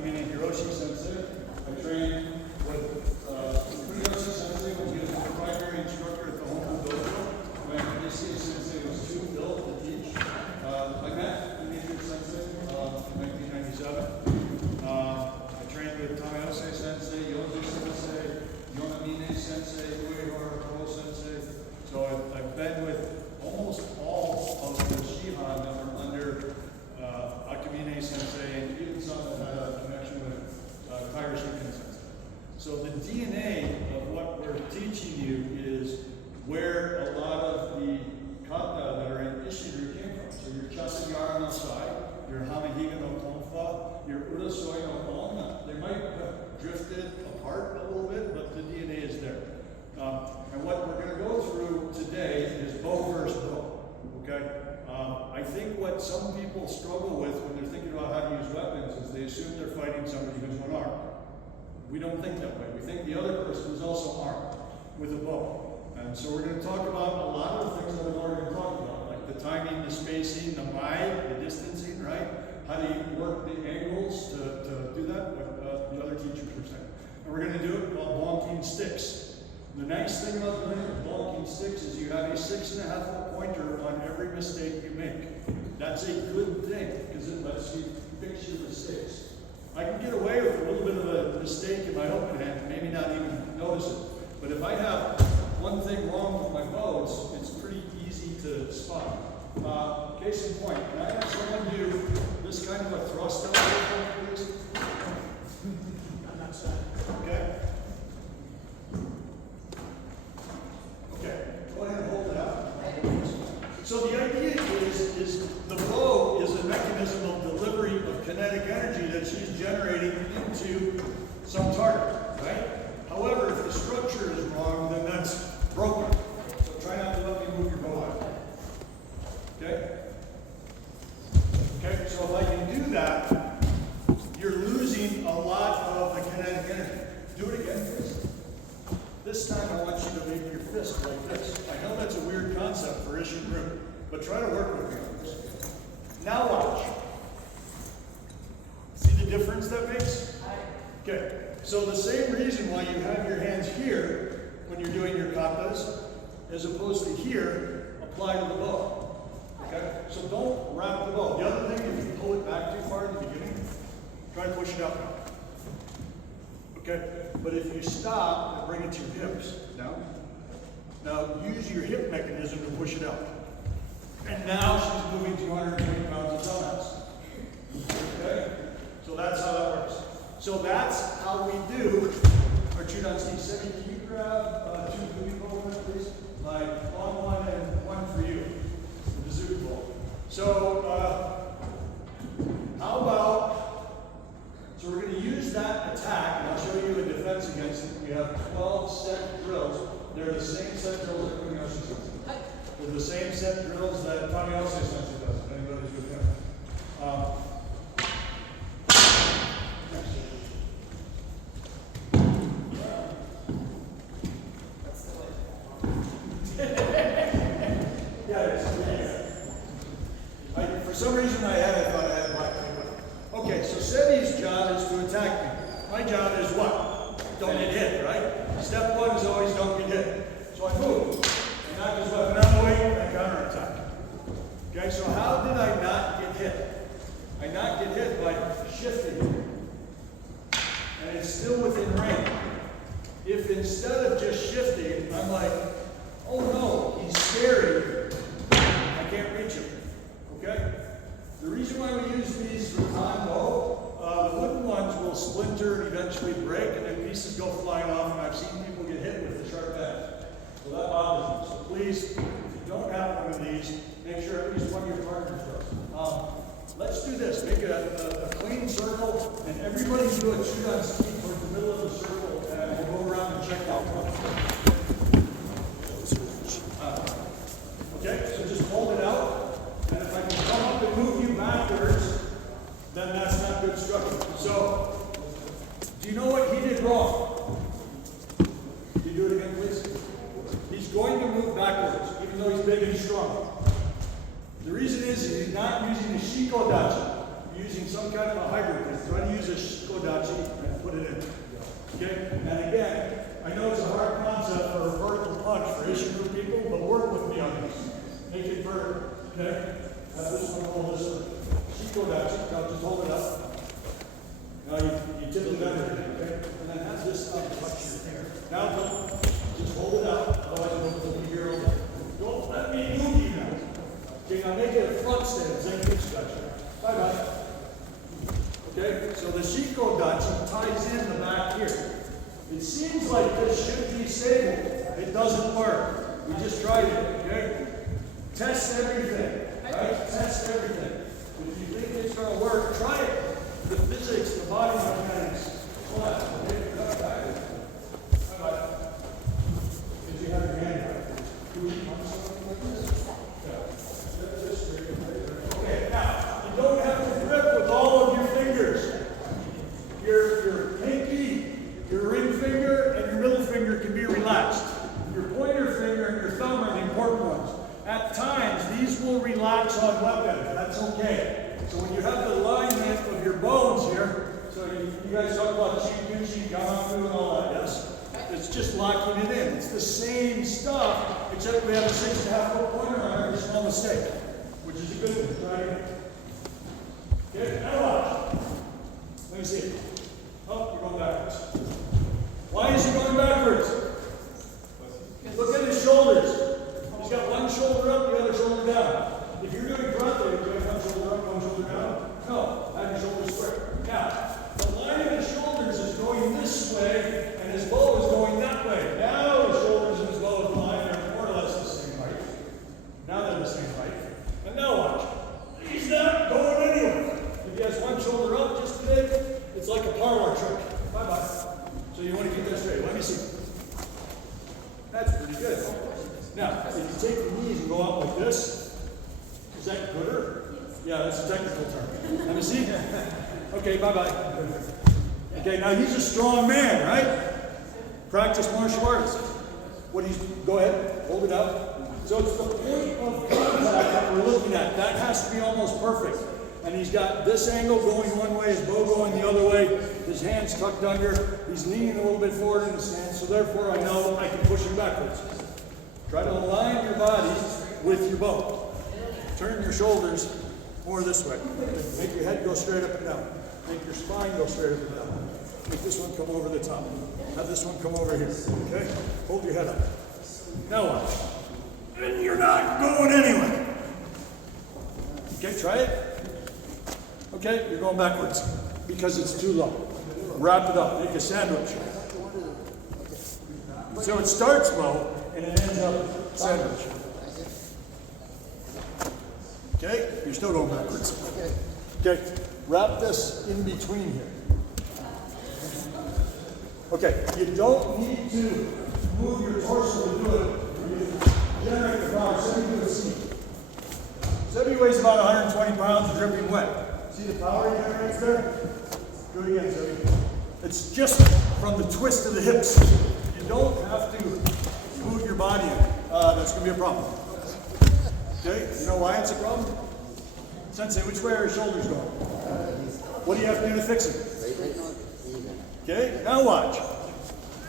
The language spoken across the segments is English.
Akimine Hiroshi Sensei. I trained with Hiroshi Sensei when he was the primary instructor at the Honbu Dojo. When Nishii Sensei was too ill to teach. I met Nishii Sensei in 1997. I trained with Tamayose Sensei, Yoji Sensei, Yonamine Sensei, Uehara Pro Sensei. So I've been with almost all of the Shihan that were under Akimine Sensei, and even some that had a connection with Kairi Shinken Sensei. So the DNA of what we're teaching you is where a lot of the kata that are in Ishiru came from. So your Chasagara no Sai, your Hamahiga no Tonfa, your Urasoi no Onna, they might have drifted apart a little bit, but the DNA is there. And what we're going to go through today is bow versus bow. Okay? I think what some people struggle with when they're thinking about how to use weapons is they assume they're fighting somebody who's unarmed. We don't think that way. We think the other person is also armed with a bow. And so we're going to talk about a lot of the things that we've already talked about, like the timing, the spacing, the mai, the distancing, right? How do you work the angles to do that, what the other teachers were saying. And we're going to do it while bonking sticks. The nice thing about doing it with bonking sticks is you have a 6.5-foot pointer on every mistake you make. That's a good thing because it lets you fix your mistakes. I can get away with a little bit of a mistake in my open hand and maybe not even notice it. But if I have one thing wrong with my bow, it's pretty easy to spot. Case in point, can I have someone do this kind of a thrust out there, please? I'm not sure. Okay. Okay, go ahead and hold it out. So the idea is the bow is a mechanism of delivery of kinetic energy that she's generating into some target, right? However, if the structure is wrong, then that's broken. So try not to let me move your bow out. Okay? Okay, so if I can do that, you're losing a lot of the kinetic energy. Do it again, please. This time I want you to make your fist like this. I know that's a weird concept for Ishin-ryu, but try to work with me on this. Now watch. See the difference that makes? Okay, so the same reason why you have your hands here when you're doing your katas, as opposed to here, apply to the bow. Okay, so don't wrap the bow. The other thing, if you pull it back too far in the beginning, try to push it out now. Okay, but if you stop and bring it to your hips, down. Now use your hip mechanism to push it out. And now she's moving 220 pounds of dumbbells. Okay, so that's how that works. So that's how we do our Chudan-ski. Semi, can you grab 2 booty bowls, please? Like on one and one for you, the bazooka bowl. So how about? So we're going to use that attack, and I'll show you a defense against it. We have 12 set drills. They're the same set drills that Kunyoshi does. They're the same set drills that Tamayose Sensei does, if anybody's with him. Yeah, it is. For some reason I thought I had black paper. Okay, so Sebi's job is to attack me. My job is what? Don't get hit, right? Step 1 is always don't get hit. So I move. I knock his weapon out of the way, and I counterattack. Okay, so how did I not get hit? I not get hit by shifting. And it's still within range. If instead of just shifting, I'm like, oh no, he's scary, I can't reach him. Okay? The reason why we use these for time bow, the wooden ones will splinter and eventually break, and then pieces go flying off, and I've seen people get hit with the sharp edge. So that bothers me. So please, if you don't have one of these, make sure at least one of your partners does. Let's do this. Make a clean circle, and everybody do a Chudan-ski towards the middle of the circle, and we'll go around and check out. Okay, so just hold it out, and if I can come up and move you backwards, then that's not good structure. So, do you know what he did wrong? Can you do it again, please? He's going to move backwards, even though he's big and strong. The reason is he's not using the shikodachi. using some kind of a hybrid thing. Try to use a Kodachi and put it in. Okay? And again, I know it's a hard concept for a vertical punch for Asian group people, but work with me on this. Make it vertical. Okay? Have this one hold this one. Shikodachi. Now just hold it up. Now you tip it under, okay? And then have this up touch your finger. Now don't just hold it out, otherwise it'll be here all day. Don't let me move you now. Okay, now make it a front stand, same pitch structure. Bye-bye. Okay, so the Shikodachi ties in the back here. It seems like this should be stable. It doesn't work. We just tried it, okay? Test everything, right? Test everything. If you think it's going to work, try it. The physics, the body mechanics. Hold on, okay? Cut back. Bye-bye. Did you have your hand out? Do we punch something like this? Yeah. Okay, now, you don't have to grip with all of your fingers. Your pinky, your ring finger, and your middle finger can be relaxed. Your pointer finger and your thumb are the important ones. At times, these will relax on weapon. That's okay. So when you have the alignment of your bones here, so you guys talk about Shinguchi, Gamaku, and all that, yes? It's just locking it in. It's the same stuff, except we have a 6.5 foot pointer on every small mistake, which is a good thing. Try it. Okay, now watch. Let me see it. Oh, you're going backwards. Why is he going backwards? Look at his shoulders. He's got one shoulder up, the other shoulder down. If you're doing karate, do you have one shoulder up, one shoulder down? No, have your shoulders square. Now, the line of his shoulders is going this way, and his bow is going that way. Now his shoulders and his bow is aligned, they're more or less the same height. Now they're the same height. And now watch. He's not going anywhere. If he has one shoulder up just a bit, it's like a parlor trick. Bye-bye. So you want to keep that straight. Let me see. That's pretty good. Now, if you take the knees and go out like this, is that gooder? Yeah, that's a technical term. Let me see. Okay, bye-bye. Okay, now he's a strong man, right? Practice martial arts. Go ahead, hold it up. So it's the point of contact that we're looking at. That has to be almost perfect. And he's got this angle going one way, his bow going the other way, his hands tucked under, he's leaning a little bit forward in the stance, so therefore I know I can push him backwards. Try to align your body with your bow. Turn your shoulders more this way. Make your head go straight up and down. Make your spine go straight up and down. Make this one come over the top. Have this one come over here, okay? Hold your head up. Now watch. And you're not going anywhere. Okay, try it. Okay, you're going backwards because it's too low. Wrap it up, make a sandwich. So it starts low and it ends up sandwich. Okay, you're still going backwards. Okay, wrap this in between here. Okay, you don't need to move your torso to do it. You generate the power. Sebi do a seat. Sebi weighs about 120 pounds, dripping wet. See the power he generates there? Do it again, Sebi. It's just from the twist of the hips. You don't have to move your body in. That's going to be a problem. Okay, you know why it's a problem? Sensei, which way are his shoulders going? What do you have to do to fix it? Okay, now watch.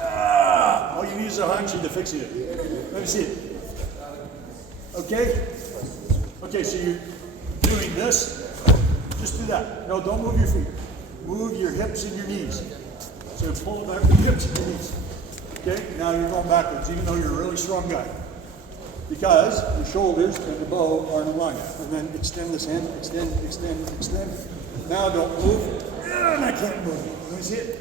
All you need is a hanchi to fix it. Let me see it. Okay? Okay, so you're doing this. Just do that. No, don't move your feet. Move your hips and your knees. So pull it back with your hips and your knees. Okay, now you're going backwards, even though you're a really strong guy. Because your shoulders and the bow are in alignment. And then extend this hand, extend, extend, extend. Now don't move. And I can't move. Let me see it.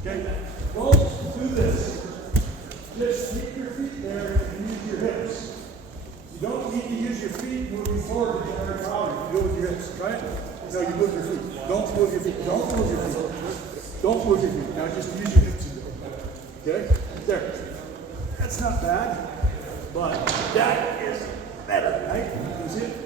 Okay, don't do this. Just keep your feet there and use your hips. You don't need to use your feet moving forward to generate power. You do it with your hips. Try it. No, you move your feet. Don't move your feet. Don't move your feet. Don't move your feet. Now just use your hips. Okay? There. That's not bad, but that is better, right? You see it?